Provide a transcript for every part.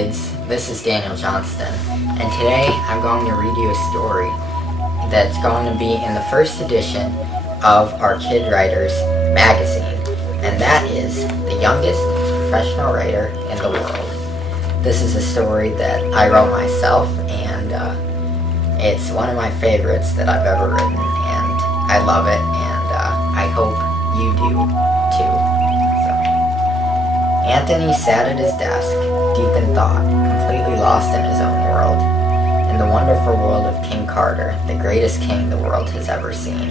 kids, this is Daniel Johnston, and today I'm going to read you a story that's going to be in the first edition of our Kid Writers magazine, and that is The Youngest Professional Writer in the World. This is a story that I wrote myself, and it's one of my favorites that I've ever written, and I love it, and I hope you do too. Anthony sat at his desk, deep in thought, completely lost in his own world, in the wonderful world of King Carter, the greatest king the world has ever seen.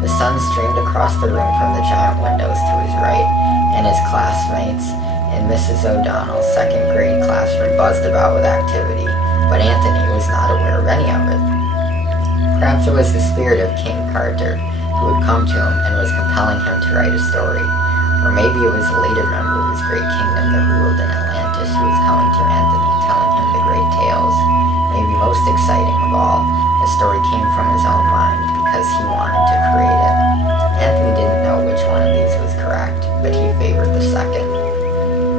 The sun streamed across the room from the giant windows to his right, and his classmates in Mrs. O'Donnell's second grade classroom buzzed about with activity, but Anthony was not aware of any of it. Perhaps it was the spirit of King Carter who had come to him and was compelling him to write a story. Or maybe it was a later member of his great kingdom that ruled in Atlantis who was coming to Anthony, telling him the great tales. Maybe most exciting of all, the story came from his own mind because he wanted to create it. Anthony didn't know which one of these was correct, but he favored the second.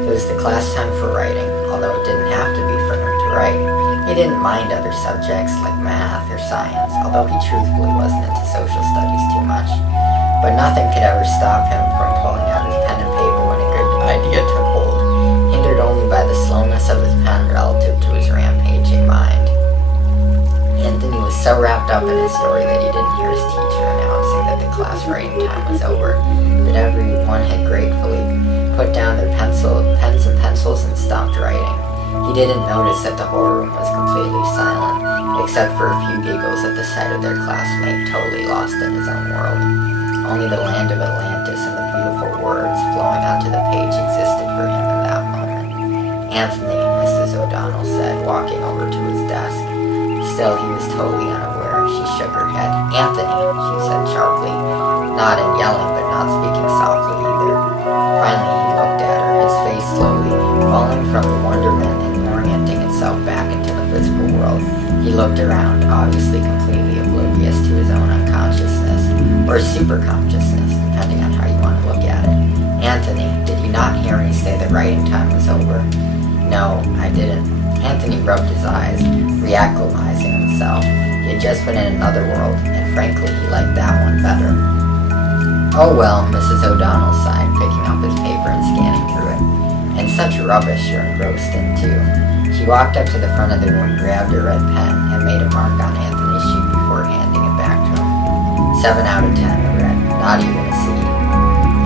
It was the class time for writing, although it didn't have to be for him to write. He didn't mind other subjects like math or science, although he truthfully wasn't into social studies too much. But nothing could ever stop him from pulling out his pen and paper when a good idea took hold, hindered only by the slowness of his pen relative to his rampaging mind. Anthony was so wrapped up in his story that he didn't hear his teacher announcing that the class writing time was over, that everyone had gratefully put down their pens and pencils and stopped writing. He didn't notice that the whole room was completely silent, except for a few giggles at the sight of their classmate totally lost in his own world. Only the land of Atlantis and the beautiful words flowing onto the page existed for him in that moment. Anthony, Mrs. O'Donnell said, walking over to his desk. Still, he was totally unaware. She shook her head. Anthony, she said sharply, not in yelling, but not speaking softly either. Finally, he looked at her, his face slowly falling from the wonderment and orienting itself back into the physical world. He looked around, obviously completely oblivious to his own unconsciousness, or superconsciousness, depending on how you want to look at it. Anthony, did you not hear me say that writing time was over? No, I didn't. Anthony rubbed his eyes, reacclimatizing himself. He had just been in another world, and frankly, he liked that one better. Oh well, Mrs. O'Donnell sighed, picking up his paper and scanning through it. And such rubbish you're engrossed in, too. She walked up to the front of the room, grabbed a red pen, and made a mark on Anthony's sheet before handing it back to him. 7 out of 10, I read, not even a C.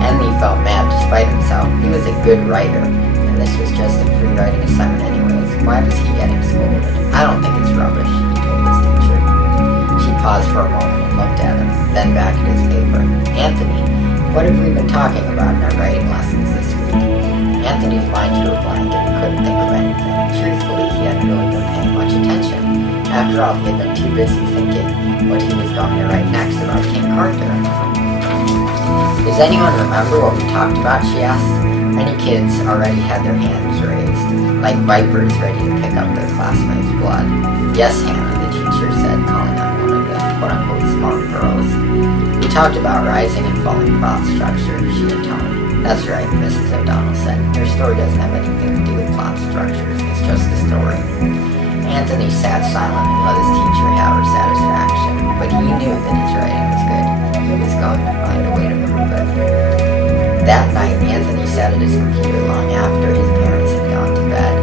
Anthony felt mad despite himself. He was a good writer, and this was just a free writing assignment anyways. Why was he getting scolded? I don't think it's rubbish, he told his teacher. She paused for a moment and looked at him, then back at his paper. Anthony, what have we been talking about in our writing lessons this week? Anthony's mind drew a blank and he couldn't think of anything. Truthfully, he hadn't really been paying much attention. After all, he had been too busy thinking what he was going to write next about King Carter. Does anyone remember what we talked about, she asked. Many kids already had their hands raised, like vipers ready to pick up their classmates' blood. Yes, Hannah, the teacher said, calling on one of the quote-unquote smart girls. We talked about rising and falling plot structure, she intoned. That's right, Mrs. O'Donnell said. Your story doesn't have anything to do with plot structures, it's just a story. Anthony sat silent and let his teacher have her satisfaction, but he knew that his writing was good. He was going to find a way to prove it. That night, Anthony sat at his computer long after his parents had gone to bed.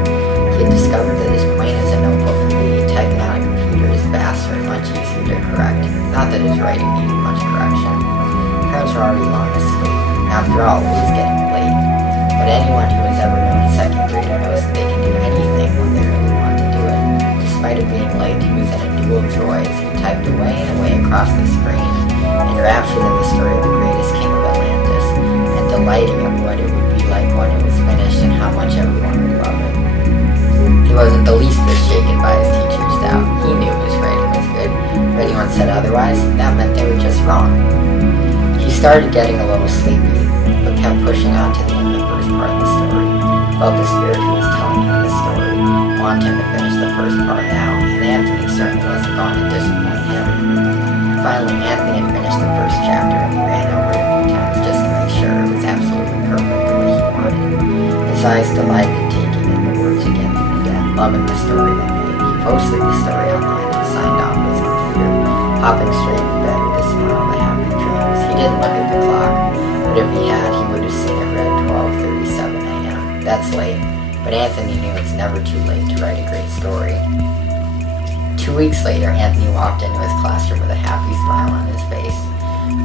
He had discovered that as quaint as a notebook could be, typing on a computer is faster and much easier to correct. Not that his writing needed much correction. Parents were already long asleep. After all, it was getting late. But anyone who has ever known a second grader knows that they can do anything when they really want to do it. Despite it being late, he was in a dual joy as he typed away and away across the screen, enraptured in the story of the greatest king of Atlantis, and delighting at what it would be like when it was finished and how much everyone would love it. He wasn't the least bit shaken by his teacher's doubt. He knew his writing was good. If anyone said otherwise, that meant they were just wrong. He started getting a little sleepy, but kept pushing on to the end of the first part of the story. Felt the spirit who was telling him the story wanted him to finish the first part now, and Anthony certainly wasn't going to disappoint him. Finally, Anthony had finished the first chapter, and he ran over it a few times just to make sure it was absolutely perfect the way he wanted. His eyes delighted in taking in the words again from the minutes late, but Anthony knew it's never too late to write a great story. 2 weeks later, Anthony walked into his classroom with a happy smile on his face.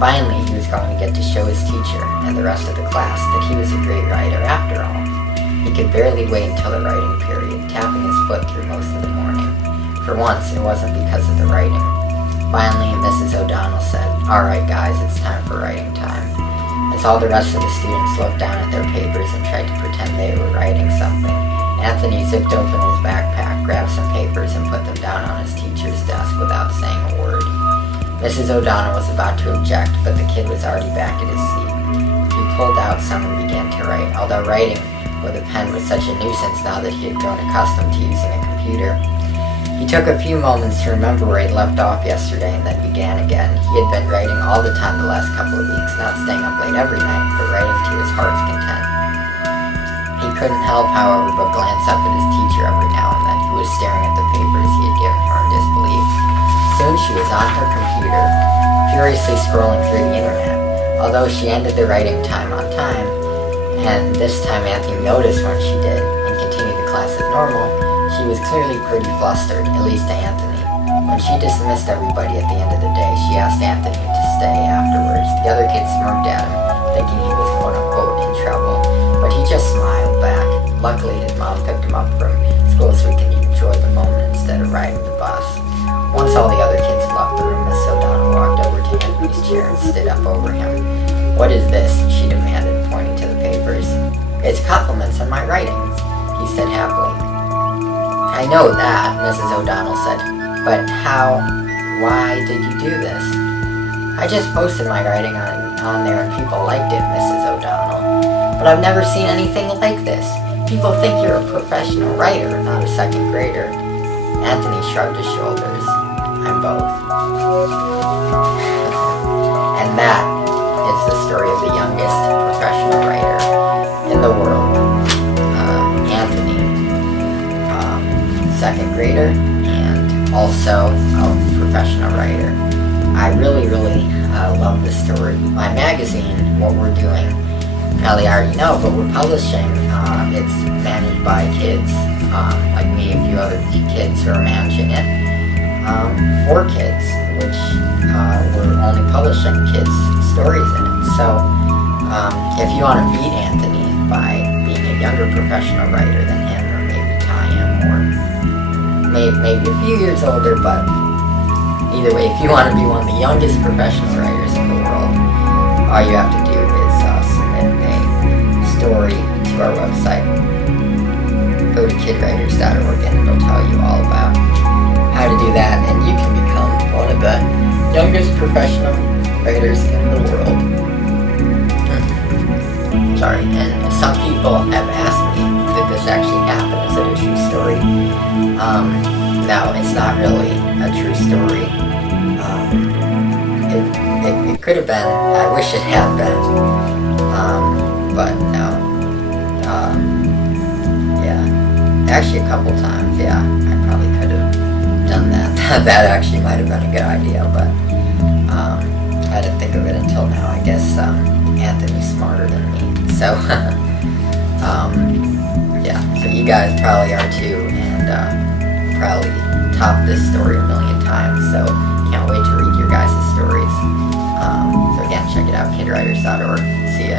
Finally, he was going to get to show his teacher and the rest of the class that he was a great writer after all. He could barely wait until the writing period, tapping his foot through most of the morning. For once, it wasn't because of the writing. Finally, Mrs. O'Donnell said, "Alright guys, it's time for writing time." As all the rest of the students looked down at their papers and tried to pretend they were writing something, Anthony zipped open his backpack, grabbed some papers, and put them down on his teacher's desk without saying a word. Mrs. O'Donnell was about to object, but the kid was already back at his seat. He pulled out some and began to write, although writing with a pen was such a nuisance now that he had grown accustomed to using a computer. He took a few moments to remember where he'd left off yesterday and then began again. He had been writing all the time the last couple of weeks, not staying up late every night, but writing to his heart's content. He couldn't help, however, but glance up at his teacher every now and then, who was staring at the papers he had given her in disbelief. Soon she was on her computer, furiously scrolling through the internet. Although she ended the writing time on time, and this time Anthony noticed when she did, and continued the class as normal, she was clearly pretty flustered, at least to Anthony. When she dismissed everybody at the end of the day, she asked Anthony to stay afterwards. The other kids smirked at him, thinking he was quote-unquote in trouble, but he just smiled back. Luckily, his mom picked him up from school so he could enjoy the moment instead of riding the bus. Once all the other kids left the room, Miss O'Donnell walked over to Anthony's chair and stood up over him. "What is this?" she demanded, pointing to the papers. "It's compliments on my writings," he said happily. "I know that," Mrs. O'Donnell said, "but why did you do this?" "I just posted my writing on there and people liked it, Mrs. O'Donnell. But I've never seen anything like this. People think you're a professional writer, not a second grader." Anthony shrugged his shoulders. "I'm both." And that is the story of the youngest professional writer in the world. Anthony, second grader, and also a professional writer. I really love this story. My magazine, what we're doing, you probably already know, but we're publishing. It's managed by kids like me, a few other kids who are managing it. 4 kids, which we're only publishing kids' stories in it. So if you want to beat Anthony by being a younger professional writer than him, or maybe tie him, or maybe a few years older, but either way, if you want to be one of the youngest professional writers in the world, all you have to do is submit a story to our website. Go to kidwriters.org and it'll tell you all about how to do that, and you can become one of the youngest professional writers in the world. Sorry, and some people have asked me, did this actually happen? Is it a true story? No, it's not really a true story. It could have been. I wish it had been. But no. Yeah. Actually, a couple times, yeah. I probably could have done that. That actually might have been a good idea, but I didn't think of it until now. I guess Anthony's smarter than me. So, yeah. So you guys probably are too, and probably topped this story a million times. So can't wait to read your guys' stories. So again, check it out, kidwriters.org. See ya.